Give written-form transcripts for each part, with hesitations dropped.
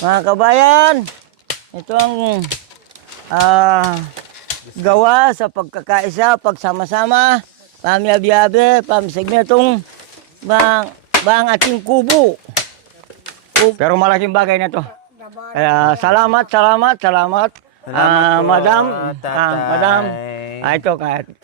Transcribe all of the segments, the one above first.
Mga kabayan, ito ang gawa sa pagkakaisa, pagsama-sama, pamiyabi-yabi, pamisegmetong bang ating kubo. Pero malaking bagay na to. Kaya salamat. Salamat po, Madam, tatay. madam. Ito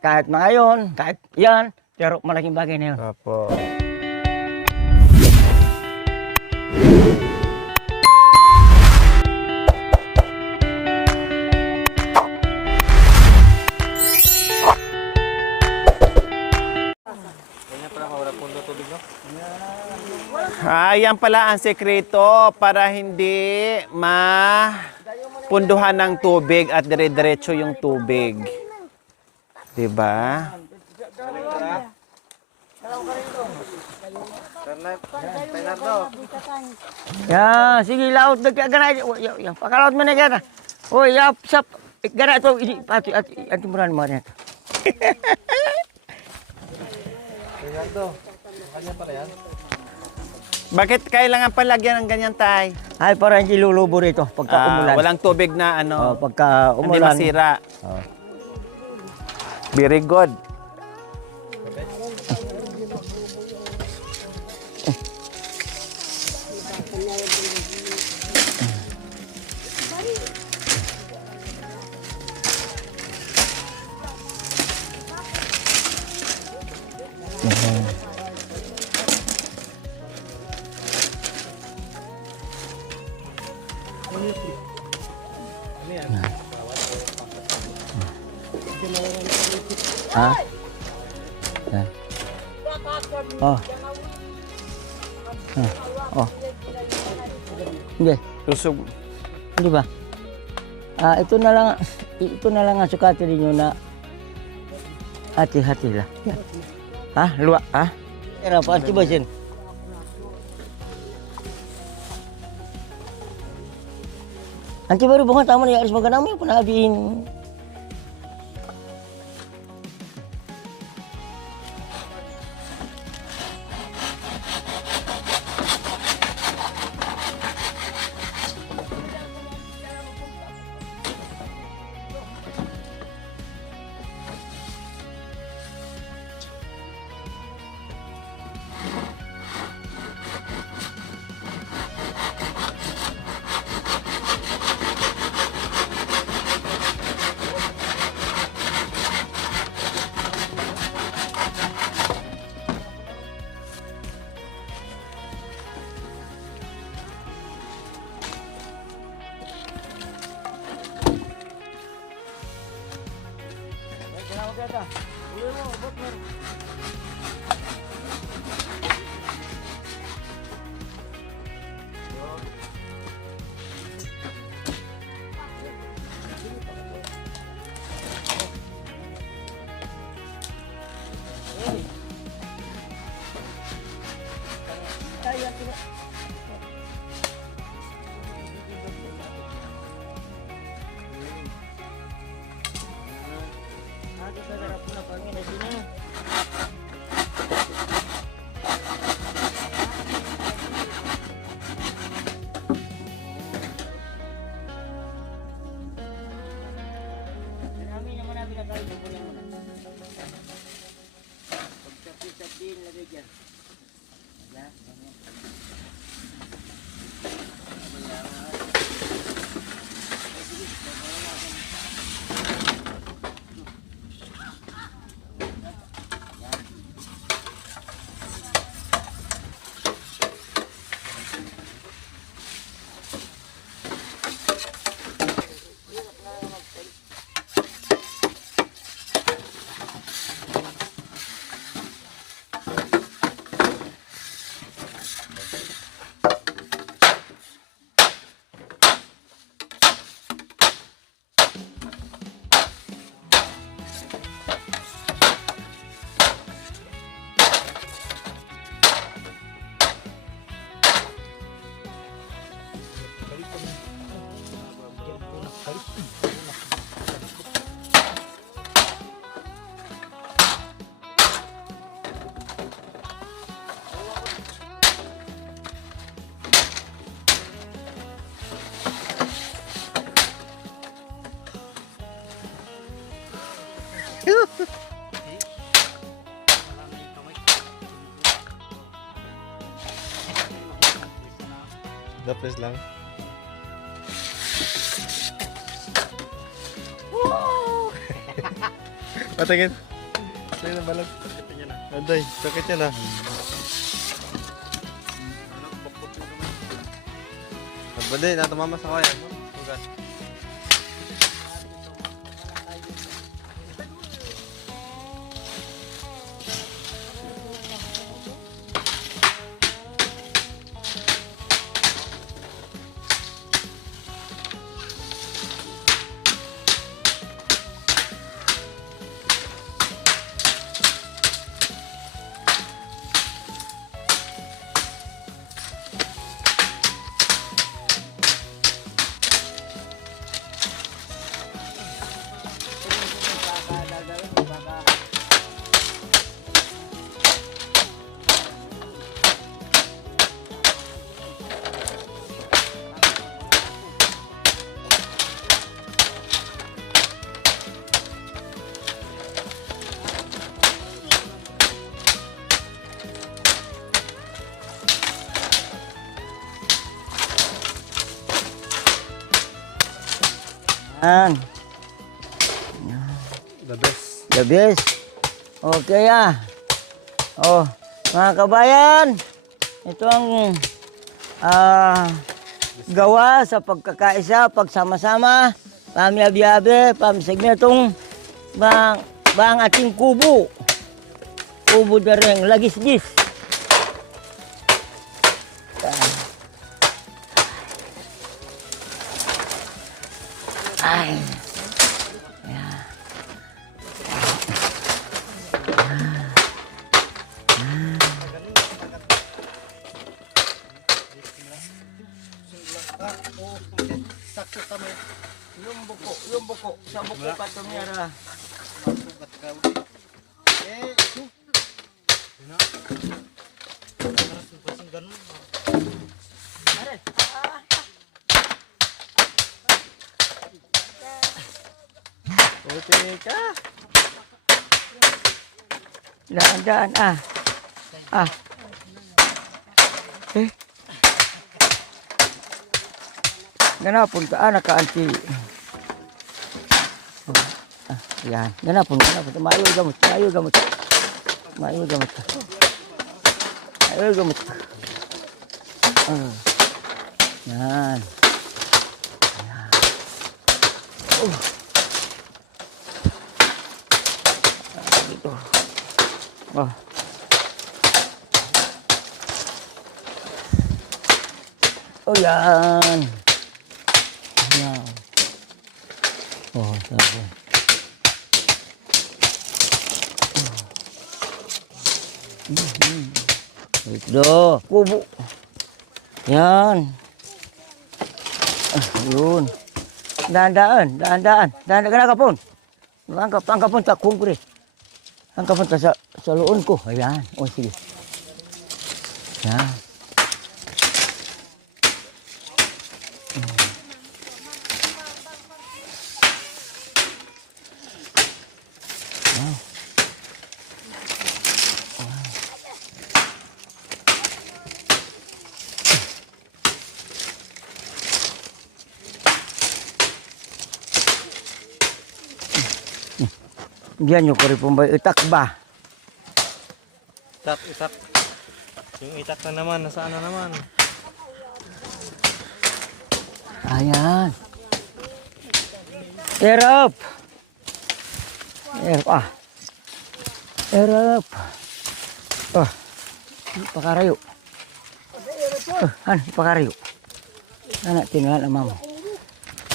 kahit ngayon, kahit yan, pero malaking bagay na yun. Opo. Ayan pala ang sekreto para hindi mapunduhan ng tubig at dire-diretso yung tubig. Diba? Ya, sige laut dekat ganai. Ya, pakalaut mana kan? Oh, ya sap ganai tu ini pati anti muran mana. Bakit kailangan palagyan ng ganyan, tay? Ay para hindi lulubur ito pagka umulan. Walang tubig na ano, Pagka hindi umulan. masira. Oh. Very good. Ha? Ya. Oh. Oh. Hindi. Tusog. Hindi ba? Ito na lang ang sukatin ninyo na hati-hati lah. Ha? Luwak, ha? Era pa, coba sin. Nanti baru bunga taman ya harus makan namu ya pernah habiin. please lang. Patingin. Sa'yo na balag. Aday, sakit yan ah. Nagbali, natumama sa kaya. Ugat. Yan. The best. The best. Okay ah. Oh, mga kabayan, ito ang gawa sa pagkakaisa, pagsama-sama, pamiyabi-yabi, pamisegmentong bang ating kubo. Kubo na rin, lagis-gis. Ay. Yung buko, sa buko pa tumira. Okay ka. Daan-daan Eh. Ganapon ka naka-anti. Yan. Ganapon. Mayo gamot. Yan. Dito. Yan. Yan. Sabi. Ito. Kubo. Yan. Yun. Daan-daan ka pun. Angkapon tak kumpre. Angkapon sa loon ko. Ayan. Sige. Yan. Diyan yung kuripumbay itak ba? Itak. Yung itak na naman, nasaan na naman? Ayan. Erap. Erap. Pakarayo. Pakarayo. Anak tinggal na mama.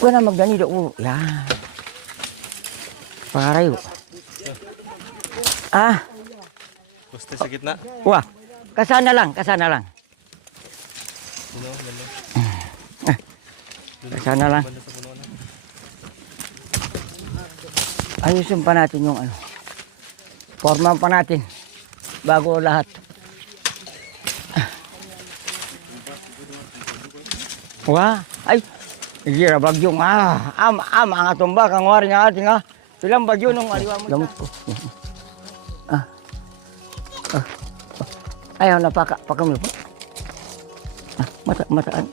Huwag na magdani do. Yan. Pakarayo. Gusto sa gitna. Wah, kasana lang. Kasana lang. Ayusin pa natin yung forma pa natin bago lahat. Wah, ay, gira bagyong mga tumba kang wari nga ating Silang bagyo nung aliwa mo. Gamot ko. Ayaw na pakamil po. mataan.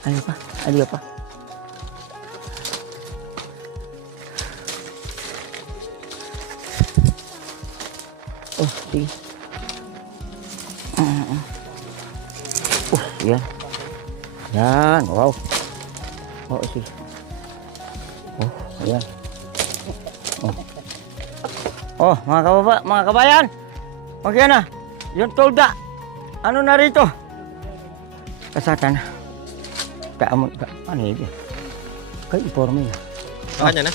Ano pa? Ano pa? Oh, sige. Yan. Yan, wow. Oh, sige. Oh, ayan. Oh, mga kabayan. Okay na. Yung tolda. Ano na rito? Kasatan. Ano yun? Kay iporme na. Kanya na.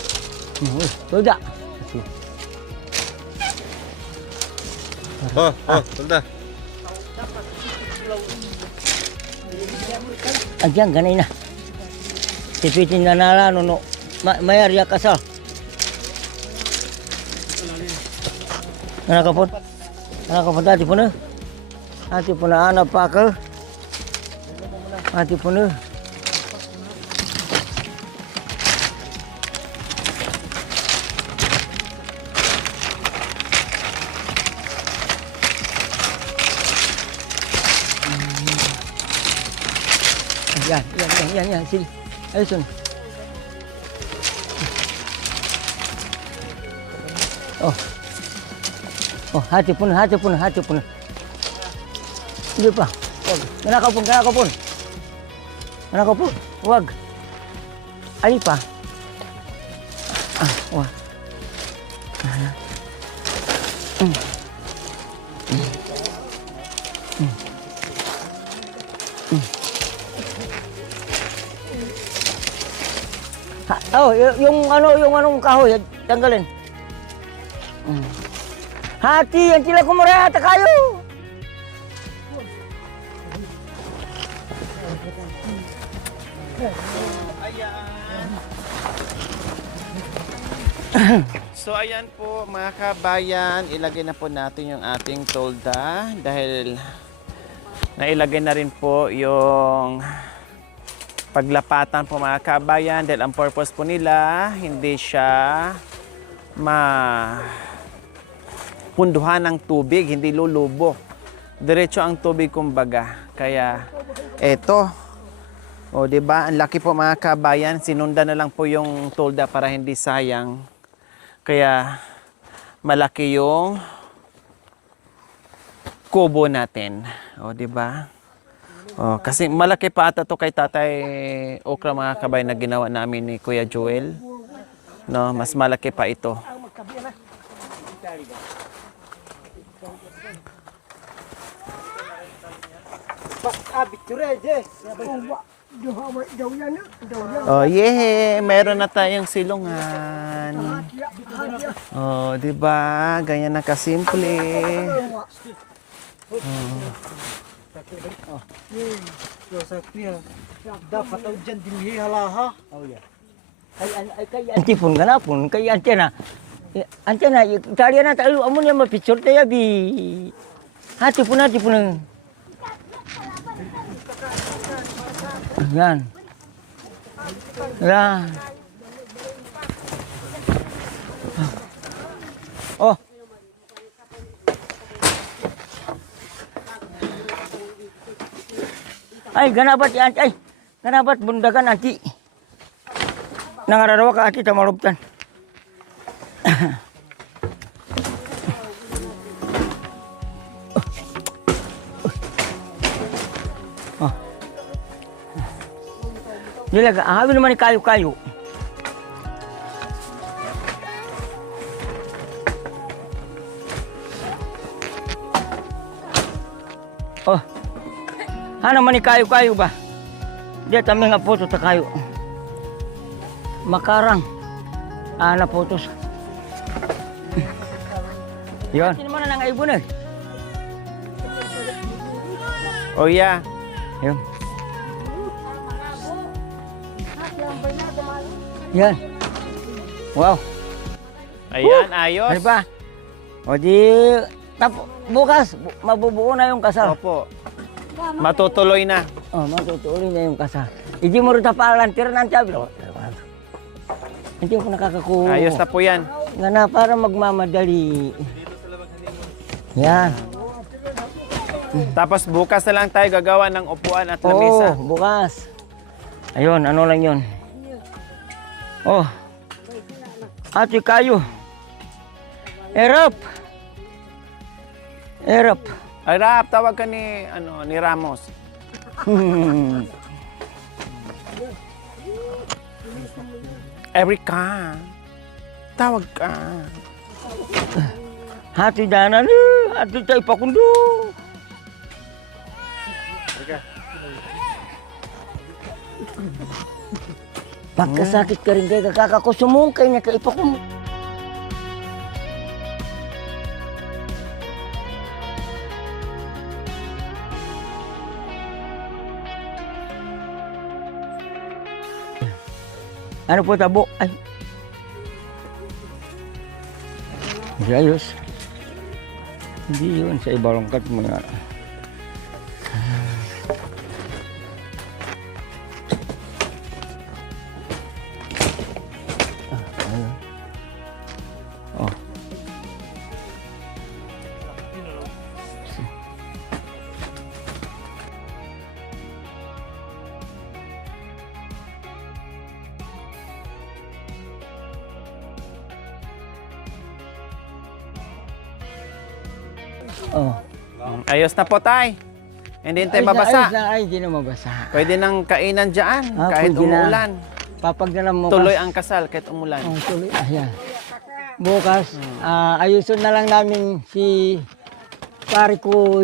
Tolda. Tolda. Ayan, ganay na. Tipitin na nala, no. Mayar ya kasal. Nakapon tadi pun na. Ati pun na anak pakal. Ati pun na. Yan, sini. Ayo sini. Oh, hati pun. Hindi pa. Wag. Kanaka pun. Wag. Ali pa. Wag. Yung anong kahoy, tanggalin. Hati, yang sila kumuraya, kayo. So ayan po mga kabayan, ilagay na po natin yung ating tolda dahil nailagay na rin po yung paglapatan po mga kabayan dahil ang purpose po nila hindi siya punduhan ng tubig, hindi lulubo. Diretso ang tubig kumbaga. Kaya eto. O di ba? Ang laki po mga kabayan, sinundan na lang po yung tolda para hindi sayang. Kaya malaki yung kubo natin. O di ba? Oh, kasi malaki pa ata to kay Tatay Okra mga kabayan na ginawa namin ni Kuya Joel. No, mas malaki pa ito. Oh, yeah, meron na tayong silungan. Oh, 'di ba? Ganyan na kasimple. Dapat daw dyan din halaha. Kay antipun ganapun, kay antena. Antena, tali na tayo, amun yang mapicture tayo bi. Hati pun. Yan. Yan. Oh. Ay, ganabat yan. Ay, ganabat bundagan anti. Nangararawa ka ati tamalubtan. Oh. Nilaga, habi naman ni kayo-kayo. Oh. Ano man ni kayo-kayo ba? Dia kami nga foto ta kayo. Makarang. Na fotos. Yon. Sino man nang ibon eh? Oh yeah. Yon. Yan. Wow. Ayan, ayos. Ano ba? O di bukas mabubuo na yung kasal. Opo. Matutuloy na. Oh, matutuloy na yung kasal. Hindi mo rin tapalan, tira ng sabi. Hindi ko nakakakuha. Ayos na po yan. Nga na, para magmamadali. Yan. Tapos bukas na lang tayo gagawa ng upuan at Oo, lamesa. bukas. Ayun, ano lang yun. Oh. Ate kayo. Erap. Erap. Ay, Rap, tawag ka ni, ni Ramos. Erica, tawag ka. Hati danan, hati tayo pakundo. Pagkasakit ka rin kayo, kakakusumungkay niya kay ipakum. Ano po tabo? Ay. Hindi ayos. Hindi yun sa ibalongkat mga. Oh. Oh. Ayos na po, tay. Hindi tayo Ayos na, mabasa. ayos na, ay, di na mabasa. Pwede nang kainan dyan, Ah, kahit pwede na. umuulan. Papagdalan mo. Tuloy ang kasal kahit umulan. Oh, tuloy. Ayan. Bukas, ayusin na lang namin si pare ko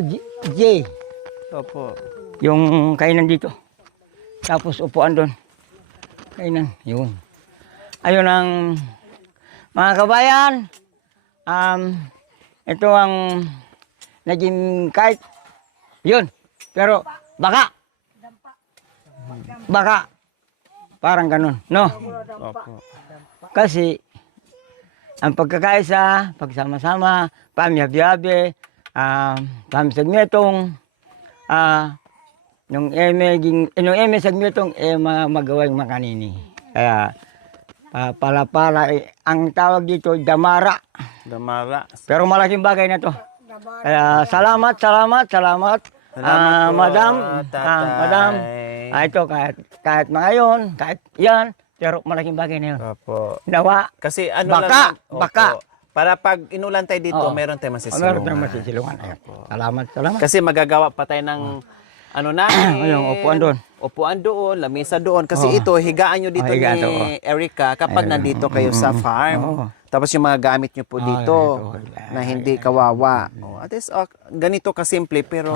J. Opo. Yung kainan dito. Tapos upuan doon. Kainan. Yun. Ayun ang mga kabayan. Ito ang naging kahit. Yun. Pero baka. Baka. Parang ganun. No? Opo. Kasi ang pagkakaisa, pagsama-sama, pamyabi-yabi, pamisagmetong, nung eme sagmetong, magawang makanini. Kaya, pala-pala, ang tawag dito, damara. Damara. Pero malaking bagay na to. Kaya, salamat. Salamat po, Madam, tatay. Madam, ito, kahit ngayon, kahit yan, pero malaking bagay na yun. Opo. Nawa, Kasi ano Baka, lang. Opo. baka. Para pag inulan tayo dito, Oo. meron tayong masisilungan. meron tayong masisilungan. Ayun. Salamat. Kasi magagawa pa tayo ng ano namin. Ayun, upuan doon. Upuan doon, lamesa doon. Kasi Oo. ito, higaan nyo dito higaan ni to, oo. Erica kapag Ayun. nandito kayo sa farm. Oo. Tapos yung mga gamit nyo po dito ito. na hindi kawawa. At least, ganito kasimple pero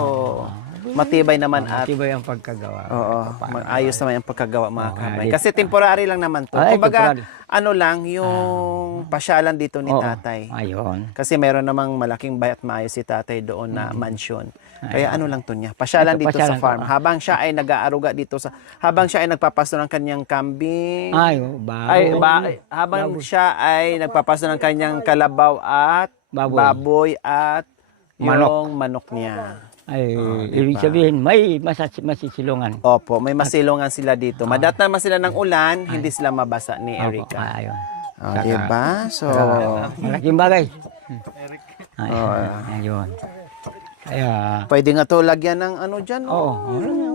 matibay naman at Matibay ang pagkagawa. oo, ayos naman yung pagkagawa mga kamay. dito. Kasi temporary lang naman to. Ay, Kumbaga, temporary. ano lang, yung pasyalan dito ni Oo. tatay. Ayun. Kasi meron namang malaking bayat maayos si tatay doon na mansion. Kaya ano lang to niya, pasyalan Ito, dito pasyalan sa farm. to. Habang siya ay nag-aaruga dito habang siya ay nagpapasto ng kanyang kambing, habang siya ay nagpapasto ng kanyang kalabaw at baboy at yung manok niya. Ay, ibig sabihin, may masisilungan. Opo, may masilungan sila dito. Madatnan man sila ng ulan, hindi sila mabasa ni Erica. Ayun. Diba? So, Malaking bagay. Ayun. Kaya, pwede nga to lagyan ng ano dyan. oo.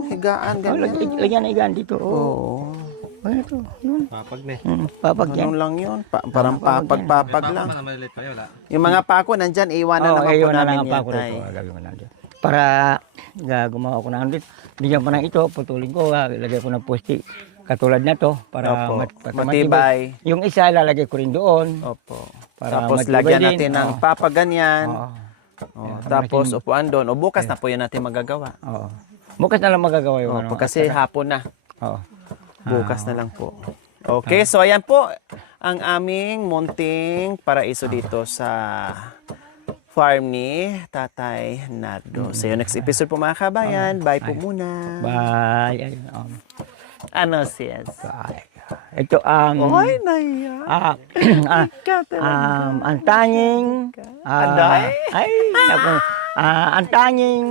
Higaan, ganyan. Lagyan na igan dito. Oo. Ano ito? Yun. Papag na eh. Papag yan. Ganun lang yun. Parang papag-papag lang. Malilit pa yun, wala. Yung mga pako nandyan, iwanan naman po iwan na namin lang yan, pa ako tay. rito. Gagawin ko na dito. Para gumawa ko na dito. Bigyan pa ng ito, putulin ko, lagay ko ng posti. Katulad na to, para Opo. para Matibay. Yung isa, lalagay ko rin doon. Opo. Para Tapos matibay lagyan din. natin ng Oo. papag ganyan. Oo. Tapos upuan doon. O bukas na po yan natin magagawa. Oo. Bukas na lang magagawa yung Opo, kasi hapon na. Oo. Bukas na lang po. Okay, so ayan po ang aming munting paraiso dito sa farm ni Tatay Nardo. So yung next episode po mga kabayan. Bye po muna. Bye. Ayun, Ano sis? bye. Ito, Oy, naiya. ang tanging, Anday? ang tanging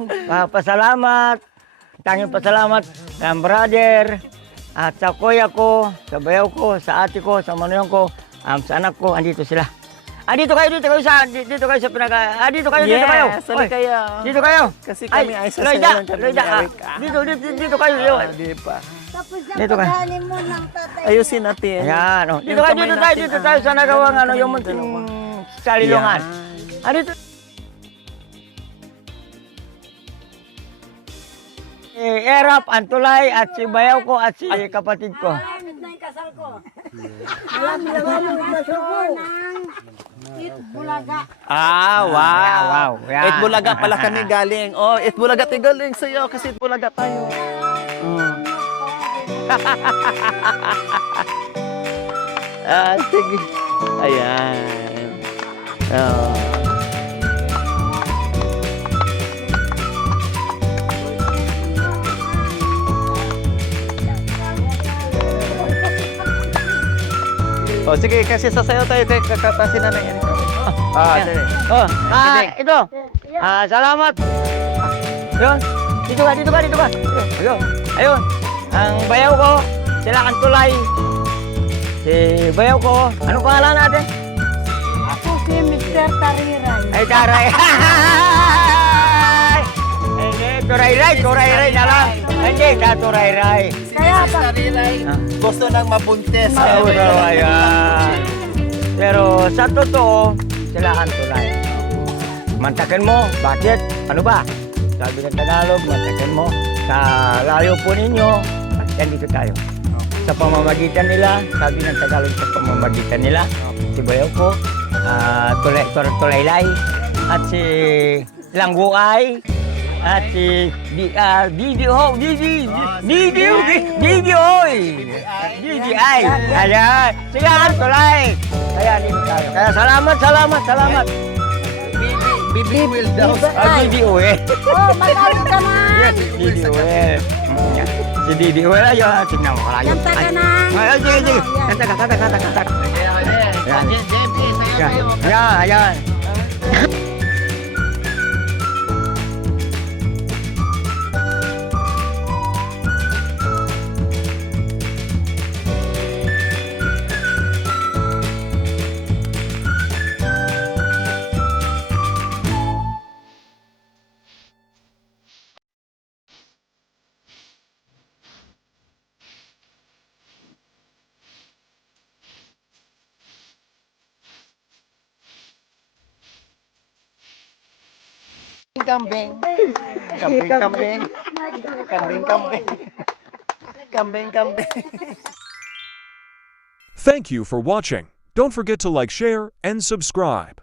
pasalamat, ng brother, at sa kuya ko, sa bayaw ko, sa ate ko, sa manugang ko, sa anak ko, andito sila. Dito kayo sa dito kayo sa dito kayo. Yes, Oy, kayo. dito kayo. Kasi kami ay sa Loida, Sri Lanka, Loida, Amerika. dito kayo. Di pa. Tapos Dito ka. napagaling mo ng tatay. Ayusin natin. Ayan, oh. Dito Yung kayo, kamay dito tayo, natin, dito tayo sa nagawang ano, yung kamay munting dalawa. salilungan. Yan. Dito. Si Erap, Antulay, at si Bayaw ko, at si kapatid ko. Malamit na yung kasal ko. Malamit na kasal ko. Bulaga. Wow. Yan. Itbulaga pala kami galing. Oh, Itbulaga tayo galing sa'yo kasi Itbulaga tayo. Sige. Ayan. Oh. Oh, sige, kasi sasayaw tayo. Kakapasin na yan. Sige. Ito. Salamat. Ayun. Dito ka. Ayun. Ang bayaw ko, sila Antulay. Si bayaw ko, anong pangalan natin? Ako si Mr. Tariray. Ay, taray. Turay-ray na lang. Hindi, turay-ray. Kaya pag Gusto nang mabuntis. Ayan. Pero sa totoo, sila Antulay. Mantakin mo, bakit? Ano ba? Sabi ng Tagalog, mantakin mo. Sa layo po ninyo, yan dito tayo. Sa pamamagitan nila, sabi ng Tagalog sa pamamagitan nila, si Bayaw ko, Tulaylay, at si Langguay, at si BDI. Ayan, sila Antulay. Kaya dito tayo. Kaya salamat. Bibi will daw. BDO eh. oh, magaling ka man. Yes, Didi Well. Si Didi Well, ayun, tignan mo kalayo. Kanta ka na. Ay, sige. Kanta. Ayan. Kambing. Thank you for watching. Don't forget to like, share, and subscribe.